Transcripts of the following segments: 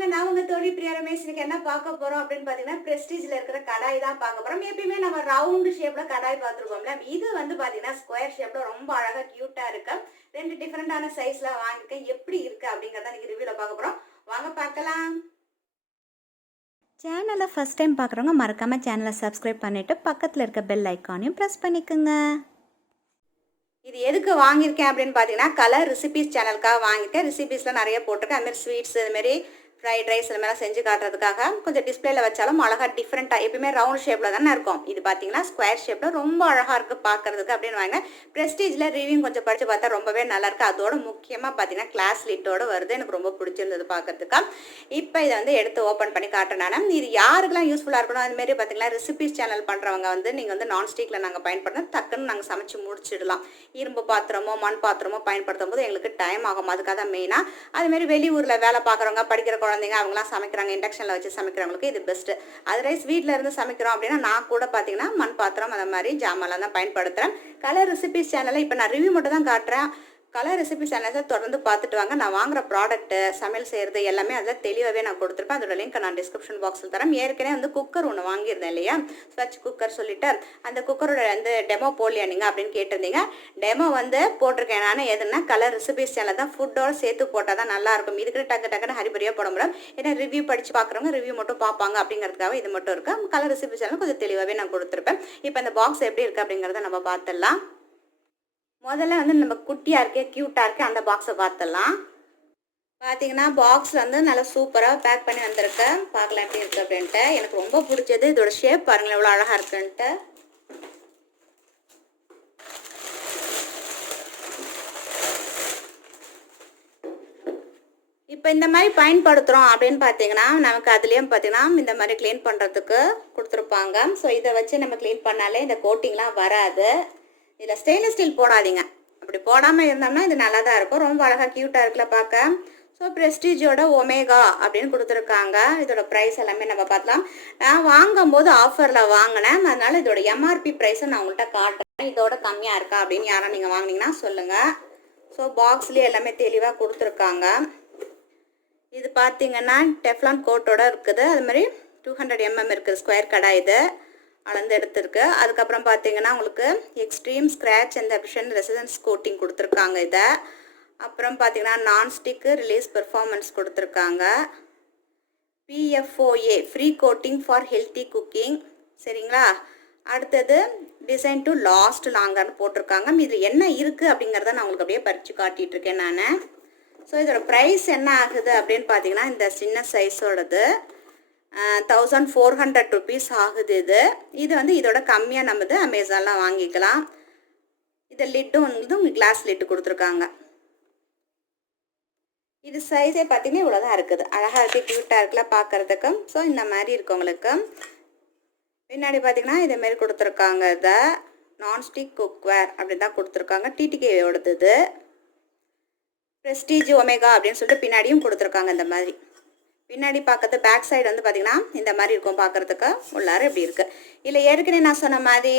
வாங்க நான் உங்க தோழி பிரியா ரமேஷ். இன்னைக்கு என்ன பார்க்க போறோம் அப்படின்னு பாத்தீங்கன்னா பிரஸ்டீஜ்ல இருக்கிற கடாய் தான் பார்க்க போறோம். எப்பயுமே நம்ம ரவுண்ட் ஷேப்ல கடாய் பார்த்துருக்கோம்ல, இது வந்து பாத்தீங்கன்னா ஸ்கொயர் ஷேப்ல ரொம்ப அழகா கியூட்டா இருக்கு. ரெண்டு டிஃபரெண்டான சைஸ்ல வாங்கிருக்கேன். எப்படி இருக்கு அப்படிங்கறத இன்னைக்கு ரிவ்யூல பார்க்க போறோம். வாங்க பார்க்கலாம். சேனலை ஃபஸ்ட் டைம் பார்க்குறவங்க மறக்காமல் சேனலை சப்ஸ்கிரைப் பண்ணிவிட்டு பக்கத்தில் இருக்க பெல் ஐக்கானையும் ப்ரெஸ் பண்ணிக்கோங்க. இது எதுக்கு வாங்கியிருக்கேன் அப்படின்னு பார்த்தீங்கன்னா கலர் ரெசிபீஸ் சேனலுக்காக வாங்கியிருக்கேன். ரெசிபீஸ்லாம் நிறைய போட்டிருக்கேன். அதுமாதிரி ஸ்வீட்ஸ், இதுமாரி ஃப்ரைட் ரைஸ் இந்த மாதிரிலாம் செஞ்சு காட்டுறதுக்காக கொஞ்சம் டிஸ்பிளேல வச்சாலும் அழகாக டிஃப்ரெண்ட்டாக எப்பயுமே ரவுண்ட் ஷேப்பில் தானே இருக்கும். இது பார்த்தீங்கன்னா ஸ்கொயர் ஷேப்பில் ரொம்ப அழகாக இருக்குது பார்க்குறதுக்கு அப்படின்னு வாங்க. ப்ரெஸ்டீஜில் ரிவ்யூ கொஞ்சம் படித்து பார்த்தா ரொம்பவே நல்லாயிருக்கு. அதோட முக்கியமாக பார்த்தீங்கன்னா கிளாஸ் லிட்டோடு வருது. எனக்கு ரொம்ப பிடிச்சிருந்தது பார்க்கறதுக்கு. இப்போ இதை வந்து எடுத்து ஓப்பன் பண்ணி காட்டுறேன் நான். இது யாருக்கெல்லாம் யூஸ்ஃபுல்லாக இருக்கணும் அதுமாரி பார்த்தீங்கன்னா ரெசிபீஸ் சேனல் பண்ணுறவங்க வந்து நீங்கள் வந்து நான்ஸ்டிக்கில் நாங்கள் பயன்படுத்தணும், டக்குன்னு நாங்கள் சமைச்சு முடிச்சிடலாம். இரும்பு பாத்திரமோ மண் பாத்திரமோ பயன்படுத்தும் போது எங்களுக்கு டைம் ஆகும். அதுக்காக தான் மெயினாக. அதுமாரி வெளியூரில் வேலை பார்க்குறவங்க, படிக்கிற குழந்தைங்க அவங்களாம் சமைக்கிறாங்க, இண்டக்ஷனில் வச்சு சமைக்கிறவங்களுக்கு இது பெஸ்ட்டு. அதர்வைஸ் வீட்டில் இருந்து சமைக்கிறோம் அப்படின்னா நான் கூட பார்த்தீங்கன்னா மண் பாத்திரம் அந்த மாதிரி ஜாமான்லாம் தான் பயன்படுத்துகிறேன். கலர் ரெசிபீஸ் சேனலில் இப்போ நான் ரிவ்யூ மட்டும் தான் காட்டுறேன். கலர் ரெசிபி சேனல்ஸை தொடர்ந்து பார்த்துட்டு வாங்க. நான் வாங்குகிற ப்ராடக்ட்டு, சமையல் செய்கிறது எல்லாமே அதில் தெளிவாகவே நான் கொடுத்துருப்பேன். அதோட லிங்க் நான் டிஸ்கிரிப்ஷன் பாக்ஸில் தரேன். ஏற்கனவே வந்து குக்கர் ஒன்று வாங்கியிருந்தேன் இல்லையா, ஸ்வச் குக்கர் சொல்லிட்டு, அந்த குக்கரோட வந்து டெமோ போடலையா நீங்கள் அப்படின்னு கேட்டிருந்தீங்க. டெமோ வந்து போட்டிருக்கேன் நான். எதுனா கலர் ரெசிபிஸ் சேனல் தான் ஃபுட்டோட சேர்த்து போட்டால் தான் நல்லாயிருக்கும். இதுக்கு டக்குன்னு ஹரிபரியாக போட முடியும். ஏன்னா ரிவ்யூ படித்து பார்க்குறவங்க ரிவ்யூ மட்டும் பார்ப்பாங்க அப்படிங்கிறதுக்காக இது மட்டும் இருக்குது. கலர் ரெசிபி சேனல் கொஞ்சம் தெளிவாகவே நான் கொடுத்துருப்பேன். இப்போ இந்த பாக்ஸ் எப்படி இருக்குது அப்படிங்கிறத நம்ம பார்த்துடலாம். முதல்ல வந்து நம்ம குட்டியாக இருக்கே, க்யூட்டாக இருக்கே, அந்த பாக்ஸை பார்த்துடலாம். பார்த்தீங்கன்னா பாக்ஸில் வந்து நல்லா சூப்பராக பேக் பண்ணி வந்திருக்கேன். பார்க்கலாம் எப்படி இருக்குது அப்படின்ட்டு. எனக்கு ரொம்ப பிடிச்சது இதோட ஷேப் பாருங்களேன் எவ்வளோ அழகாக இருக்குன்ட்டு. இப்போ இந்த மாதிரி பயன்படுத்துகிறோம் அப்படின்னு பார்த்தீங்கன்னா நமக்கு அதுலேயும் பார்த்தீங்கன்னா இந்த மாதிரி க்ளீன் பண்ணுறதுக்கு கொடுத்துருப்பாங்க. ஸோ இதை வச்சு நம்ம க்ளீன் பண்ணாலே இந்த கோட்டிங்லாம் வராது. இதில் ஸ்டெயின்லெஸ் ஸ்டீல் போடாதீங்க. அப்படி போடாமல் இருந்தோம்னா இது நல்லா தான் இருக்கும். ரொம்ப அழகாக க்யூட்டாக இருக்குல்ல பார்க்க. ஸோ ப்ரெஸ்டீஜோட ஒமேகா அப்படின்னு கொடுத்துருக்காங்க. இதோட ப்ரைஸ் எல்லாமே நம்ம பார்க்கலாம். நான் வாங்கும்போது ஆஃபரில் வாங்கினேன், அதனால் இதோட எம்ஆர்பி ப்ரைஸை நான் உங்கள்கிட்ட காட்டுறேன். இதோட கம்மியாக இருக்கா அப்படின்னு யாரும் நீங்கள் வாங்கினீங்கன்னா சொல்லுங்கள். ஸோ பாக்ஸ்லேயே எல்லாமே தெளிவாக கொடுத்துருக்காங்க. இது பார்த்தீங்கன்னா டெஃப்லான் கோட்டோட இருக்குது. அது மாதிரி 200 mm இருக்குது. ஸ்கொயர் கடாய் இது அளந்து எடுத்துருக்கு. அதுக்கப்புறம் பார்த்தீங்கன்னா உங்களுக்கு extreme scratch and அபிஷன் residence coating கொடுத்துருக்காங்க. இதை அப்புறம் பார்த்தீங்கன்னா நான்ஸ்டிக்கு ரிலீஸ் பெர்ஃபார்மன்ஸ் கொடுத்துருக்காங்க. PFOA free coating for healthy cooking. சரிங்களா? அடுத்தது டிசைன் டு லாஸ்ட் லாங்கர்னு போட்டிருக்காங்க. இதில் என்ன இருக்குது அப்படிங்கிறத நான் உங்களுக்கு அப்படியே பறித்து காட்டிகிட்ருக்கேன் நான். ஸோ இதோட ப்ரைஸ் என்ன ஆகுது அப்படின்னு பார்த்தீங்கன்னா இந்த சின்ன சைஸோடது 1400 rupees ஆகுது. இது வந்து இதோட கம்மியாக நம்ம அமேசானில் வாங்கிக்கலாம். இந்த லிட்டும் வந்து கிளாஸ் லிட்டு கொடுத்துருக்காங்க. இது சைஸே பார்த்தீங்கன்னா இவ்வளோதான் இருக்குது. அழகாக இருக்குது, க்யூட்டாக இருக்குல்ல பார்க்குறதுக்கு. ஸோ இந்த மாதிரி இருக்கவங்களுக்கு பின்னாடி பார்த்தீங்கன்னா இதேமாரி கொடுத்துருக்காங்க. இதை நான்ஸ்டிக் குக்வேர் அப்படின்னு தான் கொடுத்துருக்காங்க. TTKயோடது இது. ப்ரெஸ்டீஜ் ஒமேகா அப்படின்னு சொல்லிட்டு பின்னாடியும் கொடுத்துருக்காங்க. இந்த மாதிரி பின்னாடி பார்க்கறது பேக் சைடு வந்து பார்த்திங்கன்னா இந்த மாதிரி இருக்கும் பார்க்குறதுக்கு. உள்ளார இப்படி இருக்குது. இல்லை ஏற்கனவே நான் சொன்ன மாதிரி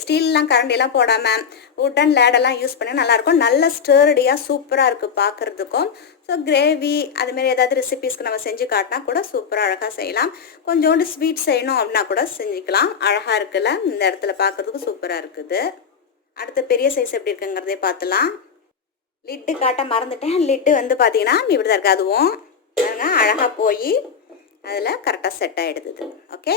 ஸ்டீல்லாம் கரண்டிலாம் போடாமல் வுட்டன் லேடெல்லாம் யூஸ் பண்ணி நல்லாயிருக்கும். நல்ல ஸ்டர்டியாக சூப்பராக இருக்குது பார்க்குறதுக்கும். ஸோ கிரேவி அதுமாரி ஏதாவது ரெசிபீஸ்க்கு நம்ம செஞ்சு காட்டினா கூட சூப்பராக அழகாக செய்யலாம். கொஞ்சோண்டு ஸ்வீட் செய்யணும் அப்படின்னா கூட செஞ்சுக்கலாம். அழகாக இருக்குல்ல, இந்த இடத்துல பார்க்குறதுக்கு சூப்பராக இருக்குது. அடுத்த பெரிய சைஸ் எப்படி இருக்குங்கிறதே பார்த்துலாம். லிட்டு காட்ட மறந்துட்டேன். லிட்டு வந்து பார்த்தீங்கன்னா இப்படி தான் இருக்குது. அதுவும் அழகாக போய் அதில் கரெக்டாக செட் ஆகிடுது. ஓகே,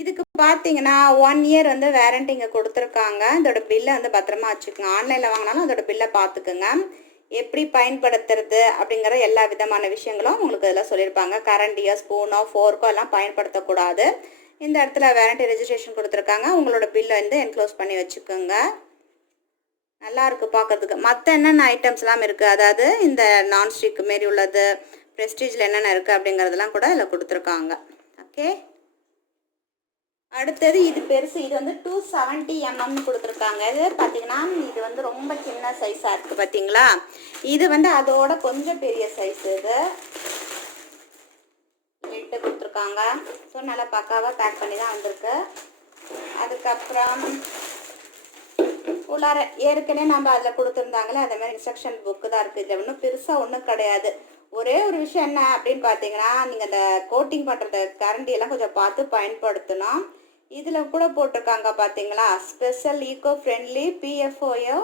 இதுக்கு பார்த்தீங்கன்னா 1 year வந்து வேரண்டி இங்கே கொடுத்துருக்காங்க. இதோட பில்லை வந்து பத்திரமா வச்சுக்கோங்க. ஆன்லைனில் வாங்கினாலும் அதோட பில்லை பார்த்துக்குங்க. எப்படி பயன்படுத்துறது அப்படிங்கிற எல்லா விதமான விஷயங்களும் உங்களுக்கு இதில் சொல்லியிருப்பாங்க. கரண்டியோ ஸ்பூனோ ஃபோர்க்கோ எல்லாம் பயன்படுத்தக்கூடாது. இந்த இடத்துல வேரண்டி ரெஜிஸ்ட்ரேஷன் கொடுத்துருக்காங்க. உங்களோட பில்லை வந்து என்க்ளோஸ் பண்ணி வச்சுக்கோங்க. நல்லா இருக்குது பார்க்கறதுக்கு. மற்ற என்னென்ன ஐட்டம்ஸ்லாம் இருக்குது, அதாவது இந்த நான்ஸ்டிக் மாரி உள்ளது, ப்ரெஸ்டீஜில் என்னென்ன இருக்குது அப்படிங்கிறதெல்லாம் கூட இதில் கொடுத்துருக்காங்க. ஓகே, அடுத்தது இது பெருசு. இது வந்து 270 mm கொடுத்துருக்காங்க. இது பார்த்தீங்கன்னா இது வந்து ரொம்ப சின்ன சைஸாக இருக்குது பார்த்தீங்களா. இது வந்து அதோட கொஞ்சம் பெரிய சைஸ். இது லிட்டு கொடுத்துருக்காங்க. ஸோ நல்லா பக்காவாக பேக் பண்ணி தான் வந்திருக்கு. அதுக்கப்புறம் உள்ளார ஏற்கனவே நம்ம அதில் கொடுத்துருந்தாங்களே அதே மாதிரி இன்ஸ்ட்ரக்ஷன் புக்கு தான் இருக்குது. இதில் ஒன்றும் பெருசாக ஒன்றும் கிடையாது. ஒரே ஒரு விஷயம் என்ன அப்படின்னு பார்த்தீங்கன்னா, நீங்கள் அந்த கோட்டிங் பண்ணுறது கரண்டியெல்லாம் கொஞ்சம் பார்த்து பயன்படுத்தணும். இதில் கூட போட்டிருக்காங்க பார்த்தீங்களா, special eco friendly PFOA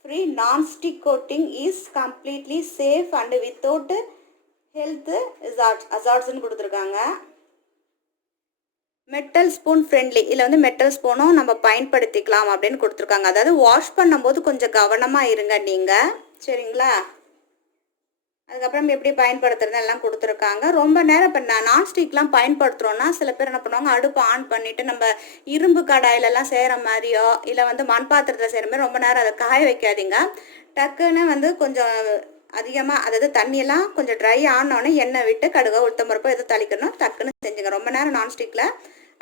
free nonstick coating is completely safe and without health அசார்ட்ஸ்ன்னு கொடுத்துருக்காங்க. மெட்டல் ஸ்பூன் ஃப்ரெண்ட்லி, இதில் வந்து மெட்டல் ஸ்பூனும் நம்ம பயன்படுத்திக்கலாம் அப்படின்னு கொடுத்துருக்காங்க. அதாவது வாஷ் பண்ணும்போது கொஞ்சம் கவனமாக இருங்க நீங்கள், சரிங்களா? அதுக்கப்புறம் எப்படி பயன்படுத்துறது எல்லாம் கொடுத்துருக்காங்க. ரொம்ப நேரம் இப்போ நான்ஸ்டிக்லாம் பயன்படுத்துகிறோன்னா சில பேர் என்ன பண்ணுவாங்க, அடுப்பு ஆன் பண்ணிவிட்டு நம்ம இரும்பு கடாயிலெல்லாம் செய்கிற மாதிரியோ இல்லை வந்து மண் பாத்திரத்தில் செய்கிற மாதிரி ரொம்ப நேரம் அதை காய வைக்காதீங்க. டக்குன்னு வந்து கொஞ்சம் அதிகமாக, அதாவது தண்ணியெல்லாம் கொஞ்சம் ட்ரை ஆனோடனே எண்ணெய் விட்டு கடுகோ உளுத்தம்பருப்போ எது தாளிக்கணும் டக்குன்னு செஞ்சுங்க. ரொம்ப நேரம் நான்ஸ்டிக்கில்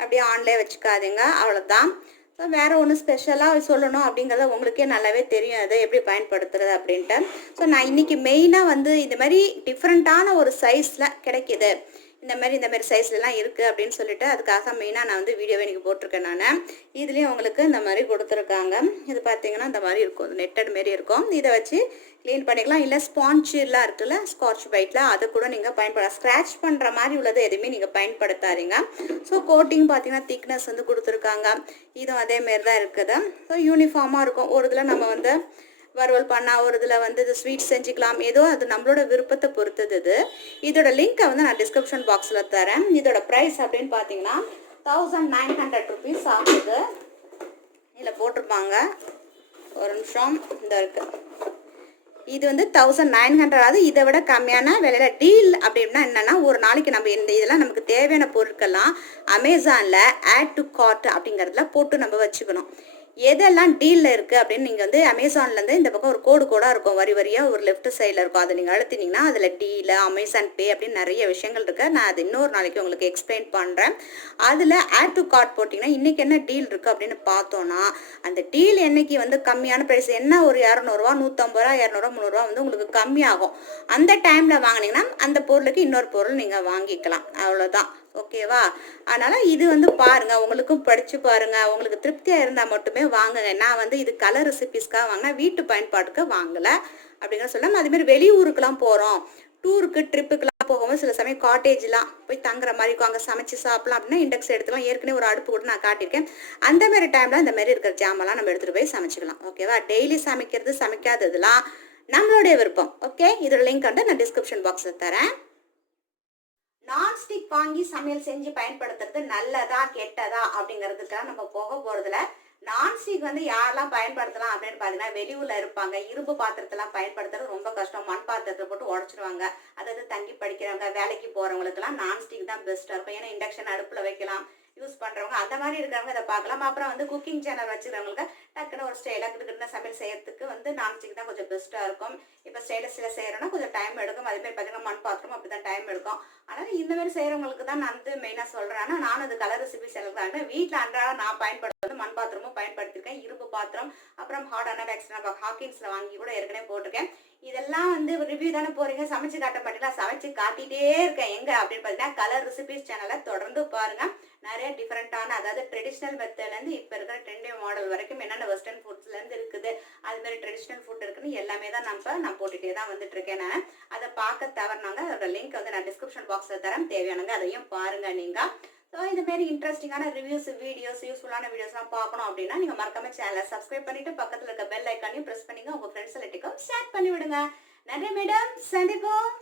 அப்படியே ஆன்லேயே வச்சுக்காதீங்க, அவ்வளோதான். ஸோ வேறு ஒன்று ஸ்பெஷலாக சொல்லணும் அப்படிங்கிறத உங்களுக்கே நல்லாவே தெரியும் அது எப்படி பயன்படுத்துறது அப்படின்ட்டு. ஸோ நான் இன்றைக்கி மெயினாக வந்து இந்த மாதிரி டிஃப்ரெண்ட்டான ஒரு சைஸில் கிடைக்கிது, இந்த மாதிரி சைஸ்லலாம் இருக்குது அப்படின்னு சொல்லிட்டு அதுக்காக மெயினாக நான் வந்து வீடியோவே இன்றைக்கி போட்டிருக்கேன். நான் இதுலேயும் உங்களுக்கு இந்த மாதிரி கொடுத்துருக்காங்க. இது பார்த்தீங்கன்னா இந்த மாதிரி இருக்கும், நெட்டட் மாரி இருக்கும். இதை வச்சு க்ளீன் பண்ணிக்கலாம். இல்லை ஸ்பான்ச்சுலாம் இருக்குல்ல, ஸ்காட்ச் பைட்டில் அதை கூட நீங்கள் பயன்படுத்த, ஸ்க்ராட்ச் பண்ணுற மாதிரி உள்ளது எதுவுமே நீங்கள் பயன்படுத்தாதீங்க. ஸோ கோட்டிங் பார்த்தீங்கன்னா திக்னஸ் வந்து கொடுத்துருக்காங்க. இதுவும் அதேமாரி தான் இருக்குது. ஸோ யூனிஃபார்மாக இருக்கும். ஒரு இதில் நம்ம வந்து வறுவல் பண்ணால், ஒரு இதில் வந்து இது ஸ்வீட் செஞ்சுக்கலாம். ஏதோ அது நம்மளோட விருப்பத்தை பொறுத்தது. இதோட லிங்க்கை வந்து நான் டிஸ்கிரிப்ஷன் பாக்ஸில் தரேன். இதோட ப்ரைஸ் அப்படின்னு பார்த்தீங்கன்னா 1900 rupees ஆகுது. இதில் போட்டிருப்பாங்க, ஒரு நிமிஷம், இந்த இருக்குது. இது வந்து 1900, அதாவது இதை விட கம்மியான விலையில் டீல் அப்படின்னா என்னென்னா, ஒரு நாளைக்கு நம்ம இந்த இதெல்லாம் நமக்கு தேவையான பொருட்கள்லாம் அமேசானில் ஆட் டு கார்ட் அப்படிங்கிறதுல போட்டு நம்ம வச்சுக்கணும். எதெல்லாம் டீலில் இருக்குது அப்படின்னு நீங்கள் வந்து அமேசான்லேருந்து இந்த பக்கம் ஒரு கோடாக இருக்கும், வரி வரியாக ஒரு லெஃப்ட் சைடில் இருக்கும். அதை நீங்கள் அழுத்தினீங்கன்னா அதில் டீல், அமேசான் பே அப்படின்னு நிறைய விஷயங்கள் இருக்குது. நான் அது இன்னொரு நாளைக்கு உங்களுக்கு எக்ஸ்பிளைன் பண்ணுறேன். அதில் ஆட் டு கார்ட் போட்டிங்கன்னா இன்றைக்கி என்ன டீல் இருக்குது அப்படின்னு பார்த்தோன்னா, அந்த டீல் என்றைக்கு வந்து கம்மியான ப்ரைஸ் என்ன, ஒரு 200 ரூபா, 150 ரூபா, 200 ரூபா, 300 ரூபா வந்து உங்களுக்கு கம்மியாகும். அந்த டைமில் வாங்கினீங்கன்னா அந்த பொருளுக்கு இன்னொரு பொருள் நீங்கள் வாங்கிக்கலாம், அவ்வளோதான். ஓகேவா? அதனால் இது வந்து பாருங்கள், உங்களுக்கும் படித்து பாருங்கள். உங்களுக்கு திருப்தியாக இருந்தால் மட்டுமே வாங்குங்க. நான் வந்து இது கலர் ரெசிபீஸ்க்காக வாங்கினா, வீட்டு பயன்பாட்டுக்கு வாங்கலை அப்படிங்கிற சொல்லாமல். அதுமாரி வெளியூருக்கெலாம் போகிறோம், டூருக்கு ட்ரிப்புக்கெலாம் போகும்போது சில சமயம் காட்டேஜ்லாம் போய் தங்குற மாதிரி இருக்கும், அங்கே சமைச்சு சாப்பிடலாம் அப்படின்னா இண்டெக்ஸ் எடுத்துக்கலாம். ஏற்கனவே ஒரு அடுப்பு கூட நான் காட்டியிருக்கேன். அந்த மாதிரி டைமில் இந்த மாதிரி இருக்கிற ஜாமெல்லாம் நம்ம எடுத்துகிட்டு போய் சமைச்சிக்கலாம். ஓகேவா? டெய்லி சமைக்கிறது சமைக்காததுலாம் நம்மளுடைய விருப்பம். ஓகே, இதோட லிங்க் வந்து நான் டிஸ்கிரிப்ஷன் பாக்ஸில் தரேன். நான்ஸ்டிக் வாங்கி சமையல் செஞ்சு பயன்படுத்துறது நல்லதா கெட்டதா அப்படிங்கிறதுக்காக நம்ம போக போகிறதுல, நான்ஸ்டிக் வந்து யாரெல்லாம் பயன்படுத்தலாம் அப்படின்னு பார்த்தீங்கன்னா, வெளியூரில் இருப்பாங்க. இரும்பு பாத்திரத்தெல்லாம் பயன்படுத்துறது ரொம்ப கஷ்டம். மண் பாத்திரத்தை போட்டு உடச்சிருவாங்க. அதாவது தங்கி படிக்கிறவங்க, வேலைக்கு போகிறவங்களுக்குலாம் நான்ஸ்டிக் தான் பெஸ்ட்டாக இருக்கும். ஏன்னா இண்டக்ஷன் அடுப்பில் வைக்கலாம், யூஸ் பண்ணுறவங்க அந்த மாதிரி இருக்கிறவங்க இதை பார்க்கலாம். அப்புறம் வந்து குக்கிங் சேனல் வச்சுக்கிறவங்களுக்கு டக்குன்னு ஒரு ஸ்டைலாக கிட்ட சமையல் செய்யறதுக்கு வந்து நான்ஸ்டிக் தான் கொஞ்சம் பெஸ்ட்டாக இருக்கும். இப்போ ஸ்டைலஸில் செய்கிறோன்னா கொஞ்சம் டைம் எடுக்கும். அதேமாதிரி பார்த்தீங்கன்னா மண் பாத்திரம் அப்படி தான் டைம் எடுக்கும். அதனால் இந்த மாதிரி செய்கிறவங்களுக்கு தான் நான் வந்து மெயினாக சொல்கிறேன். ஆனால் நானும் அது கலர் ரெசிபி சேனல் தான் வீட்டில் அன்றாடம் நான் பயன்படுத்துறது மண் பாத்திரமும் பயன்படுத்தியிருக்கேன், இரும்பு பாத்திரம், அப்புறம் ஹார்டான எக்ஸ்ட்ரா ஹாக்கின்ஸில் வாங்கி கூட ஏற்கனவே போட்டிருக்கேன். இதெல்லாம் வந்து ரிவ்யூ தானே போகிறீங்க, சமைச்சு காட்ட மாட்டீங்களா? சமைச்சு காட்டிகிட்டே இருக்கேன். எங்கே அப்படின்னு பார்த்தீங்கன்னா கலர் ரெசிபிஸ் சேனலை தொடர்ந்து பாருங்கள். நிறைய டிஃப்ரெண்ட்டான, அதாவது ட்ரெடிஷ்னல் மெத்தட்லேருந்து இப்போ இருக்கிற ட்ரெண்டி மாடல் வரைக்கும் என்னென்ன வெஸ்டர்ன் ஃபுட்ஸ்லேருந்து இருக்குது, அதுமாதிரி ட்ரெடிஷ்னல் ஃபுட் இருக்குன்னு எல்லாமே தான் நான் போட்டுகிட்டே தான் வந்துட்டு இருக்கேன். நான் அதை பார்க்க தவறினாங்க, அதோட லிங்க் வந்து நான் டிஸ்கிரிப்ஷன் பாக்ஸில் தரேன், தேவையானங்க அதையும் பாருங்கள் நீங்கள். ஸோ இதுமாரி இன்ட்ரெஸ்டிங்கான ரிவ்யூஸ், வீடியோஸ், யூஸ்ஃபுல்லான வீடியோஸ்லாம் பார்க்கணும் அப்படின்னா நீங்கள் மறக்காம சேனலை சப்ஸ்கிரைப் பண்ணிவிட்டு பக்கத்தில் இருக்க பெல் ஐக்கானையும் ப்ரெஸ் பண்ணிங்க, உங்கள் ஃப்ரெண்ட்ஸ் எல்லாத்துக்கும் ஷேர் பண்ணி விடுங்க. நன்றி மேடம், சந்திப்போம்.